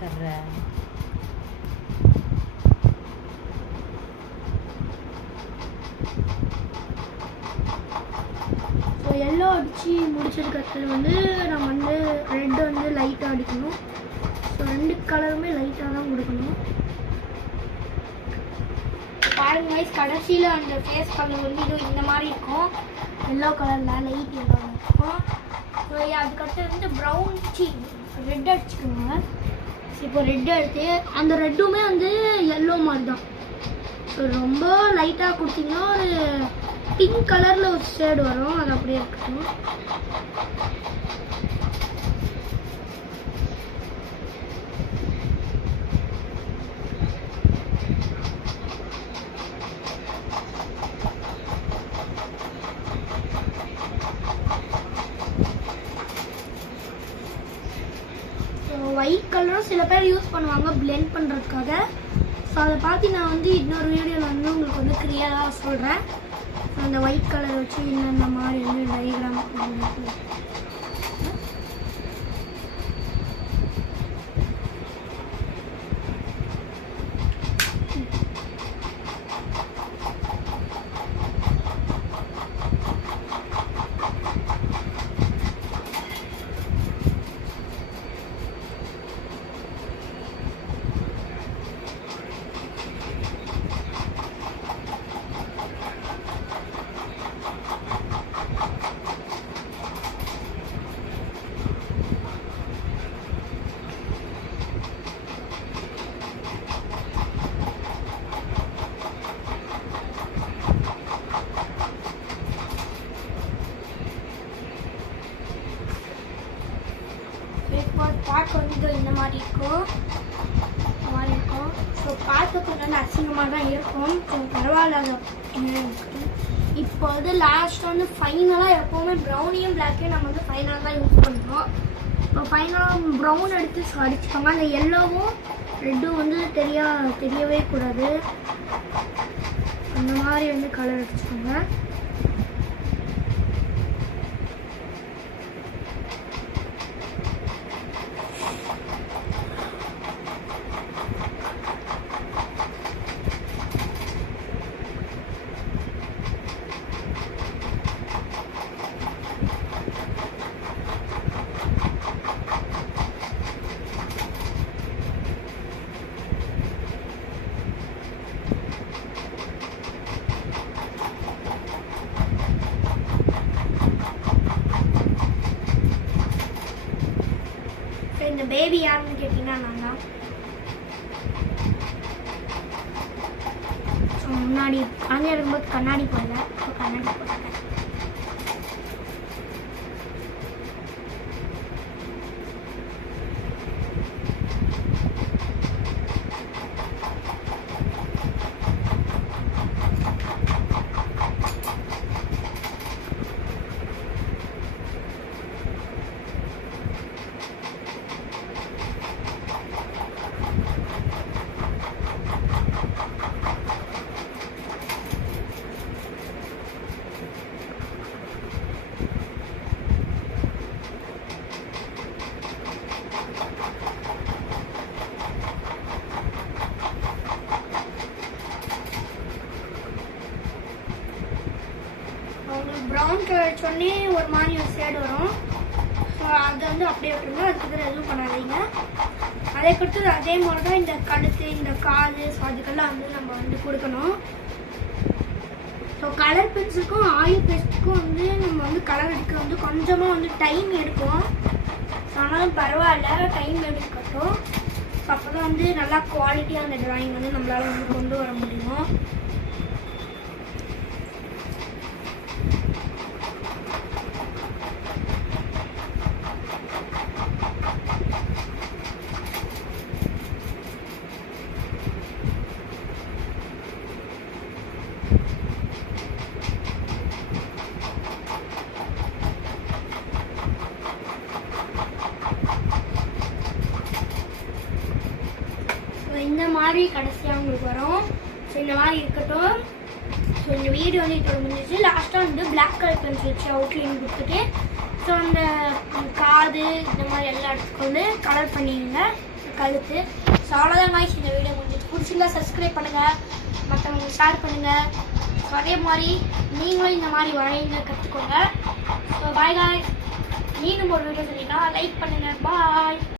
कर रहा है। ஸோ எல்லோ அடித்து முடிச்சதுக்கு வந்து நம்ம வந்து ரெட்டு வந்து லைட்டாக அடிக்கணும். ஸோ ரெண்டு கலருமே லைட்டாக தான் கொடுக்கணும். பாருங்க வைஸ் கடைசியில் அந்த ஃபேஸ் கலர் வந்து இது இந்த மாதிரி இருக்கும். எல்லோ கலரில் லைட் எல்லோ இருக்கும். ஸோ அதுக்கடுத்து வந்து ப்ரௌன் ரெட் அடிச்சுக்கோங்க. இப்போ ரெட் எடுத்து அந்த ரெட்டுமே வந்து எல்லோ மாதிரி தான். ஸோ ரொம்ப லைட்டாக கொடுத்தீங்கன்னா ஒரு பிங்க் கலரில் ஒரு ஷேடு வரும். அது அப்படியே இருக்கணும். ஒயிட் கலரும் சில பேர் யூஸ் பண்ணுவாங்க பிளெண்ட் பண்ணுறதுக்காக. ஸோ அதை பார்த்து நான் வந்து இன்னொரு வீடியோவில் வந்து உங்களுக்கு வந்து கிளியராக சொல்கிறேன். அந்த ஒயிட் கலர் வச்சு இந்த மாதிரி வந்து டயக்ராம் பார்க்க வந்து இந்த மாதிரி இருக்கும். ஸோ பார்க்க கொஞ்சம் அசிங்கமாக தான் இருக்கும். ஸோ பரவாயில்ல. இப்போ வந்து லாஸ்ட் வந்து ஃபைனலாக எப்போவுமே ப்ரௌனியும் பிளாக்கையும் நம்ம வந்து ஃபைனலாக தான் யூஸ் பண்ணுறோம். இப்போ ஃபைனலாக ப்ரௌன் எடுத்து அடிச்சுக்கோங்க. அந்த எல்லோவும் ரெட்டும் வந்து தெரியவே கூடாது. அந்த மாதிரி வந்து கலர் அடிச்சுக்கோங்க. இந்த பேபி யாருன்னு கேட்டீங்கன்னா நான் தான். முன்னாடி குழந்தையா இருக்கும்போது கண்ணாடி போடல, இப்போ கண்ணாடி போட்டேன். ப்ரௌன் கலர் சொன்னே ஒரு மாதிரி ஒரு ஷேடு வரும். ஸோ அதை வந்து அப்படியே விட்டுருங்க. அதுக்கு எதுவும் பண்ணாதீங்க. அதை கொடுத்து அதே மாதிரி தான் இந்த கழுத்து, இந்த காது, ஸோ அதுக்கெல்லாம் வந்து நம்ம வந்து கொடுக்கணும். ஸோ கலர் பென்சிலுக்கும் ஆயில் பேஸ்ட்டுக்கும் வந்து நம்ம வந்து கலர் அடிக்க வந்து கொஞ்சமாக வந்து டைம் எடுக்கும். ஸோ ஆனாலும் பரவாயில்ல, டைம் எடுக்கட்டும். ஸோ அப்போ தான் வந்து நல்லா குவாலிட்டியாக அந்த ட்ராயிங் வந்து நம்மளால் வந்து கொண்டு வர முடியும். இந்த மாதிரி கடைசியாக உங்களுக்கு வரும். ஸோ இந்த மாதிரி இருக்கட்டும். ஸோ இந்த வீடியோ வந்து இதோட முடிஞ்சிச்சு. லாஸ்ட்டாக வந்து பிளாக் கலர் பென்சில் வச்சு அவுட்லைன் கொடுத்துட்டு ஸோ அந்த காது இந்த மாதிரி எல்லா இடத்துக்கும் வந்து கலர் பண்ணிடுங்க. கழுத்து. ஸோ அவ்வளோதான் guys, இந்த வீடியோ உங்களுக்கு பிடிச்சிருந்தா சப்ஸ்கிரைப் பண்ணுங்கள், மற்றவங்களுக்கு ஷேர் பண்ணுங்கள். ஸோ அதே மாதிரி நீங்களும் இந்த மாதிரி வரைய கற்றுக்கோங்க. ஸோ பாய் guys, மீண்டும் ஒரு வீடியோ சொன்னீங்கன்னா லைக் பண்ணுங்கள். பாய்.